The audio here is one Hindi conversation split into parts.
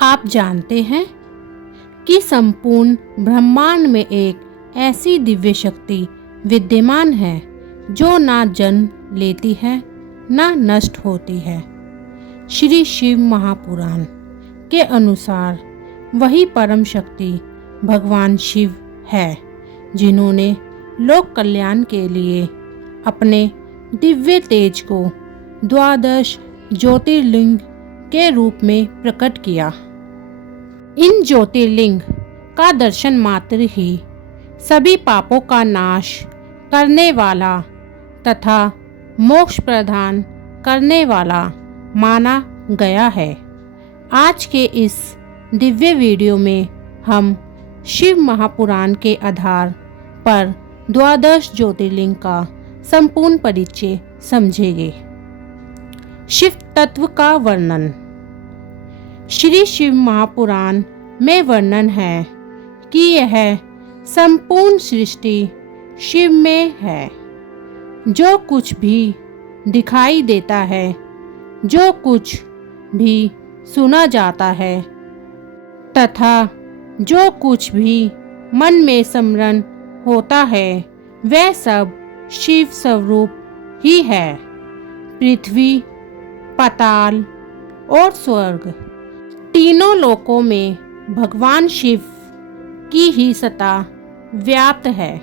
आप जानते हैं कि संपूर्ण ब्रह्मांड में एक ऐसी दिव्य शक्ति विद्यमान है जो ना जन्म लेती है ना नष्ट होती है। श्री शिव महापुराण के अनुसार वही परम शक्ति भगवान शिव है जिन्होंने लोक कल्याण के लिए अपने दिव्य तेज को द्वादश ज्योतिर्लिंग के रूप में प्रकट किया। इन ज्योतिर्लिंग का दर्शन मात्र ही सभी पापों का नाश करने वाला तथा मोक्ष प्रदान करने वाला माना गया है। आज के इस दिव्य वीडियो में हम शिव महापुराण के आधार पर द्वादश ज्योतिर्लिंग का संपूर्ण परिचय समझेंगे। शिव तत्व का वर्णन। श्री शिव महापुराण में वर्णन है कि यह संपूर्ण सृष्टि शिव में है। जो कुछ भी दिखाई देता है, जो कुछ भी सुना जाता है तथा जो कुछ भी मन में स्मरण होता है, वह सब शिव स्वरूप ही है। पृथ्वी, पाताल और स्वर्ग तीनों लोकों में भगवान शिव की ही सत्ता व्याप्त है,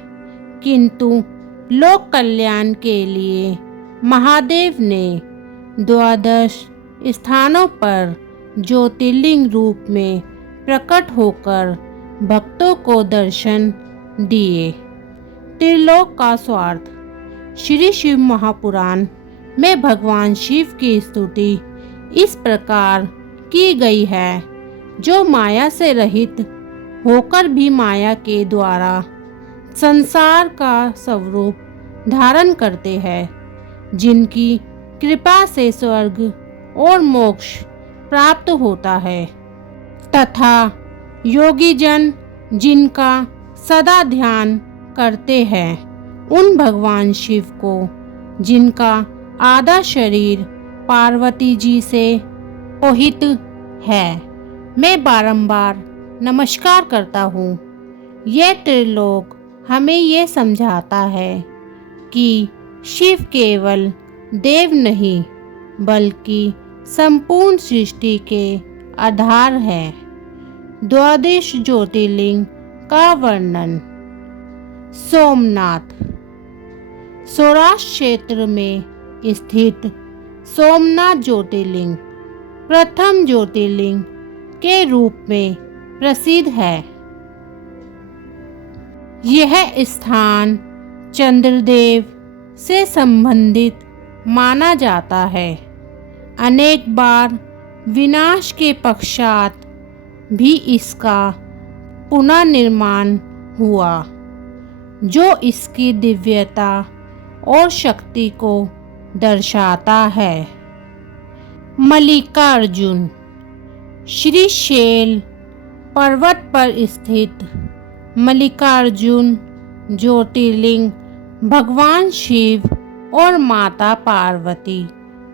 किंतु लोक कल्याण के लिए महादेव ने द्वादश स्थानों पर ज्योतिर्लिंग रूप में प्रकट होकर भक्तों को दर्शन दिए। त्रिलोक का स्वार्थ। श्री शिव महापुराण में भगवान शिव की स्तुति इस प्रकार की गई है, जो माया से रहित होकर भी माया के द्वारा संसार का स्वरूप धारण करते हैं, जिनकी कृपा से स्वर्ग और मोक्ष प्राप्त होता है तथा योगी जन जिनका सदा ध्यान करते हैं, उन भगवान शिव को जिनका आधा शरीर पार्वती जी से मोहित है, मैं बारंबार नमस्कार करता हूँ। यह त्रिलोक हमें यह समझाता है कि शिव केवल देव नहीं बल्कि संपूर्ण सृष्टि के आधार है। द्वादश ज्योतिर्लिंग का वर्णन। सोमनाथ। सौराष्ट्र क्षेत्र में स्थित सोमनाथ ज्योतिर्लिंग प्रथम ज्योतिर्लिंग के रूप में प्रसिद्ध है। यह स्थान चंद्रदेव से संबंधित माना जाता है। अनेक बार विनाश के पश्चात भी इसका पुनर्निर्माण हुआ, जो इसकी दिव्यता और शक्ति को दर्शाता है। मल्लिकार्जुन। श्री शैल पर्वत पर स्थित मल्लिकार्जुन ज्योतिर्लिंग भगवान शिव और माता पार्वती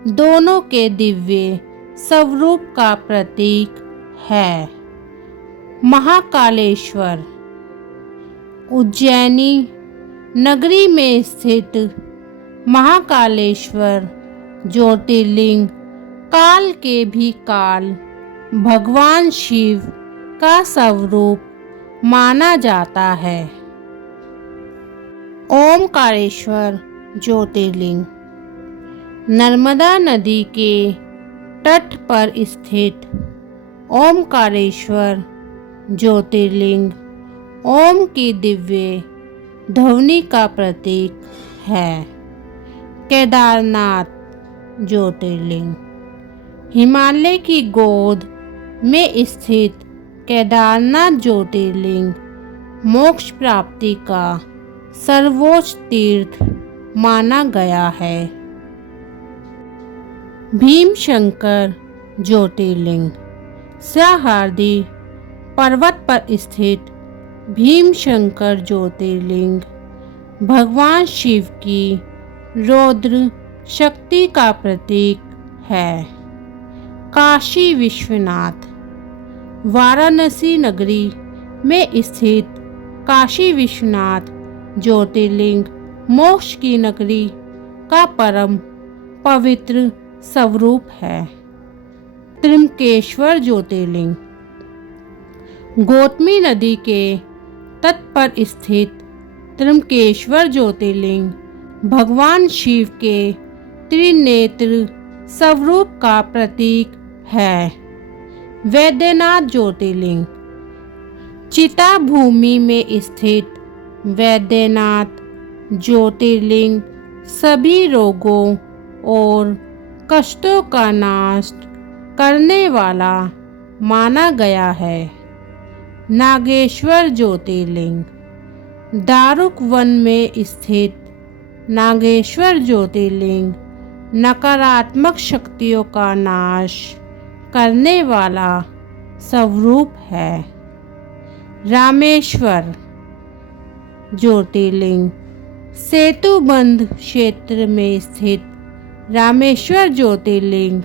दोनों के दिव्य स्वरूप का प्रतीक है। महाकालेश्वर। उज्जैनी नगरी में स्थित महाकालेश्वर ज्योतिर्लिंग काल के भी काल भगवान शिव का स्वरूप माना जाता है। ओमकारेश्वर ज्योतिर्लिंग नर्मदा नदी के तट पर स्थित ओमकारेश्वर ज्योतिर्लिंग ओम की दिव्य ध्वनि का प्रतीक है। केदारनाथ ज्योतिर्लिंग हिमालय की गोद में स्थित केदारनाथ ज्योतिर्लिंग मोक्ष प्राप्ति का सर्वोच्च तीर्थ माना गया है। भीमशंकर ज्योतिर्लिंग सह्याद्री पर्वत पर स्थित भीमशंकर ज्योतिर्लिंग भगवान शिव की रौद्र शक्ति का प्रतीक है। काशी विश्वनाथ वाराणसी नगरी में स्थित काशी विश्वनाथ ज्योतिर्लिंग मोक्ष की नगरी का परम पवित्र स्वरूप है। त्र्यंबकेश्वर ज्योतिर्लिंग गौतमी नदी के तट पर स्थित त्र्यंबकेश्वर ज्योतिर्लिंग भगवान शिव के त्रिनेत्र स्वरूप का प्रतीक है। वैद्यनाथ ज्योतिर्लिंग चिता भूमि में स्थित वैद्यनाथ ज्योतिर्लिंग सभी रोगों और कष्टों का नाश करने वाला माना गया है। नागेश्वर ज्योतिर्लिंग दारुक वन में स्थित नागेश्वर ज्योतिर्लिंग नकारात्मक शक्तियों का नाश करने वाला स्वरूप है। रामेश्वर ज्योतिर्लिंग सेतुबंध क्षेत्र में स्थित रामेश्वर ज्योतिर्लिंग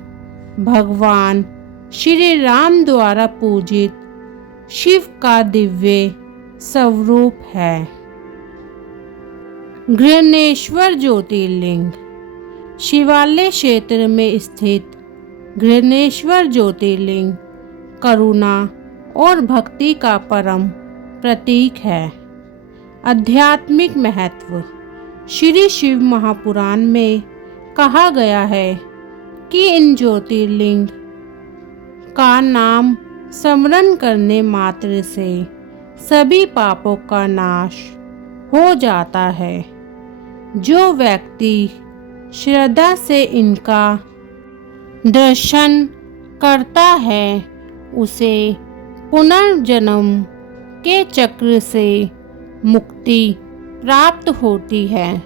भगवान श्री राम द्वारा पूजित शिव का दिव्य स्वरूप है। घृणेश्वर ज्योतिर्लिंग शिवालय क्षेत्र में स्थित घृणेश्वर ज्योतिर्लिंग करुणा और भक्ति का परम प्रतीक है। आध्यात्मिक महत्व श्री शिव महापुराण में कहा गया है कि इन ज्योतिर्लिंग का नाम स्मरण करने मात्र से सभी पापों का नाश हो जाता है। जो व्यक्ति श्रद्धा से इनका दर्शन करता है उसे पुनर्जन्म के चक्र से मुक्ति प्राप्त होती है।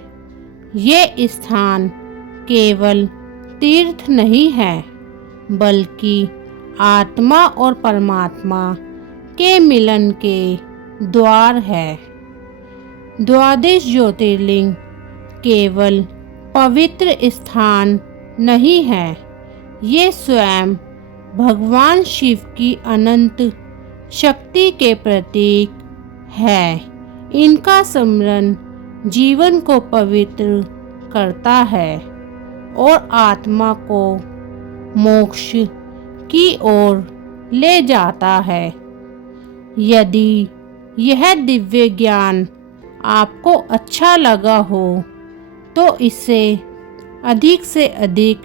ये स्थान केवल तीर्थ नहीं है बल्कि आत्मा और परमात्मा के मिलन के द्वार है। द्वादश ज्योतिर्लिंग केवल पवित्र स्थान नहीं है, ये स्वयं भगवान शिव की अनंत शक्ति के प्रतीक है। इनका स्मरण जीवन को पवित्र करता है और आत्मा को मोक्ष की ओर ले जाता है। यदि यह दिव्य ज्ञान आपको अच्छा लगा हो तो इसे अधिक से अधिक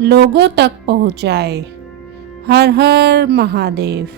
लोगों तक पहुंचाएं। हर हर महादेव।